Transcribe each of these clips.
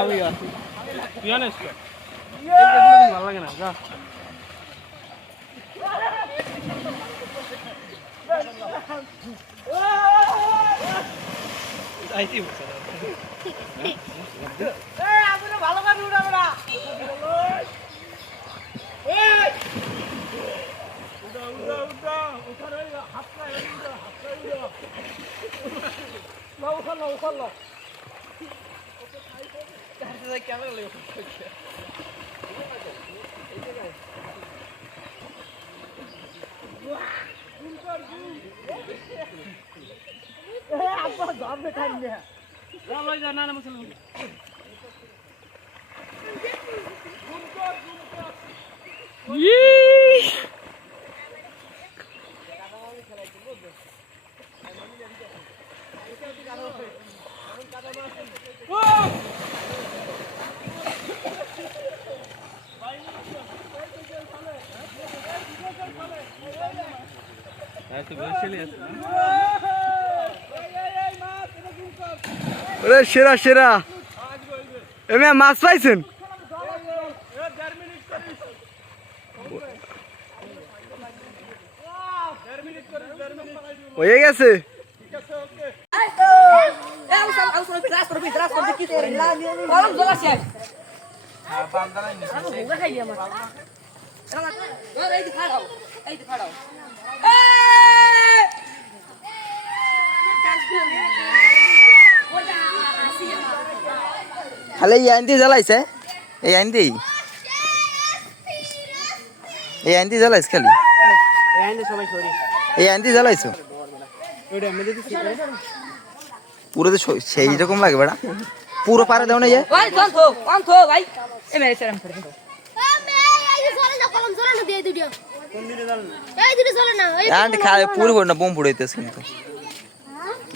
আমি আছি তুই আনিস তো ভালো লাগে না যা আইছি বসে এই আমরা ভালো করে উড়া আমরা এই উড়া উড়া উড়া উঠার ওই হাতটা উড়া হাতটা উড়া লাও খাও খাও ওকে খাই তো কাছে ক্যামেরা লাগে আপা দাম দেখাই না চলো জানা না মুসলমান সেরা সেরা এমনি মাছ পাইছেন হয়ে গেছে খালি এই আইন দিয়ে জ্বালাইছে এই আইন দিয়ে এই আইন দিয়ে জ্বালাইছ খালি এই আইন দিয়ে জ্বালাইছো পুরো তো সেই রকম লাগে বেড়া পুরো পারে দাও না পুরো করে না বোম ফুড়াইতেছে কিন্তু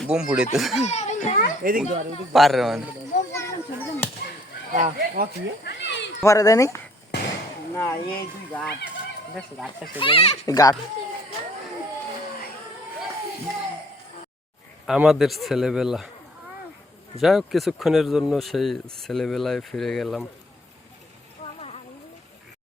বোম ফুড়াইতেছে পারে মানে পারে দেয়নি গাছ আমাদের ছেলেবেলা যাই হোক কিছুক্ষণের জন্য সেই ছেলেবেলায় ফিরে গেলাম।